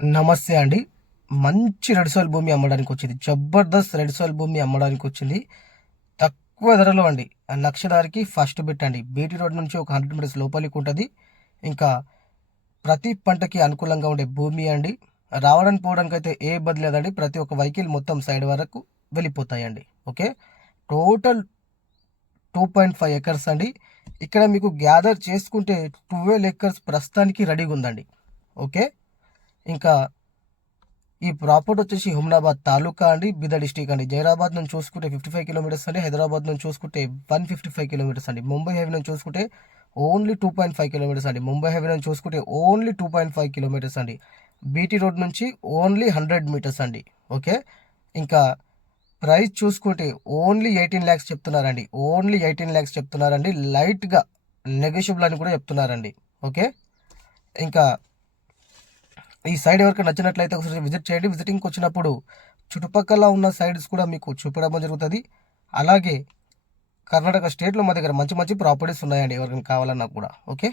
నమస్తే అండి. మంచి రెడ్ సాయిల్ భూమి అమ్మడానికి వచ్చింది. జబర్దస్త్ రెడ్ సాయిల్ భూమి అమ్మడానికి వచ్చింది. తక్కువ ధరలో అండి. లక్షదారికి ఫస్ట్ బిట్ అండి. బీటీ రోడ్ నుంచి ఒక 100 మీటర్స్ లోపలికి ఉంటుంది. ఇంకా ప్రతి పంటకి అనుకూలంగా ఉండే భూమి అండి. రావడానికి పోవడానికి అయితే ఏ ఇబ్బంది లేదండి. ప్రతి ఒక్క వెహికల్ మొత్తం సైడ్ వరకు వెళ్ళిపోతాయండి. ఓకే. టోటల్ 2.5 ఎకర్స్ అండి. ఇక్కడ మీకు గ్యాదర్ చేసుకుంటే 12 ఎకర్స్ ప్రస్తుతానికి రెడీగా ఉందండి. ఓకే. ఇంకా ఈ ప్రాపర్టీ వచ్చేసి హుమ్నాబాద్ తాలూకా అండి, బీదర్ డిస్టిక్ అండి. జైరాబాద్ నుంచి చూసుకుంటే 55 కిలోమీటర్స్ అండి. హైదరాబాద్ నుంచి చూసుకుంటే 155 కిలోమీటర్స్ అండి. ముంబై హైవే నుంచి చూసుకుంటే ఓన్లీ 2.5 కిలోమీటర్స్ అండి. ముంబై హైవే నుంచి చూసుకుంటే ఓన్లీ 2.5 కిలోమీటర్స్ అండి. బీటీ రోడ్ నుంచి ఓన్లీ 100 మీటర్స్ అండి. ఓకే. ఇంకా ప్రైస్ చూసుకుంటే ఓన్లీ 18 ల్యాక్స్ చెప్తున్నారండి. ఓన్లీ 18 ల్యాక్స్ చెప్తున్నారండి. లైట్గా నెగోషియబుల్ అని కూడా చెప్తున్నారండి. ఓకే. ఇంకా ఈ సైడ్ ఎవరికి నచ్చినట్లయితే ఒకసారి విజిట్ చేయండి. విజిటింగ్కి వచ్చినప్పుడు చుట్టుపక్కల ఉన్న సైడ్స్ కూడా మీకు చూపడం జరుగుతుంది. అలాగే కర్ణాటక స్టేట్లో మా దగ్గర మంచి మంచి ప్రాపర్టీస్ ఉన్నాయండి, ఎవరికైనా కావాలన్నా కూడా. ఓకే.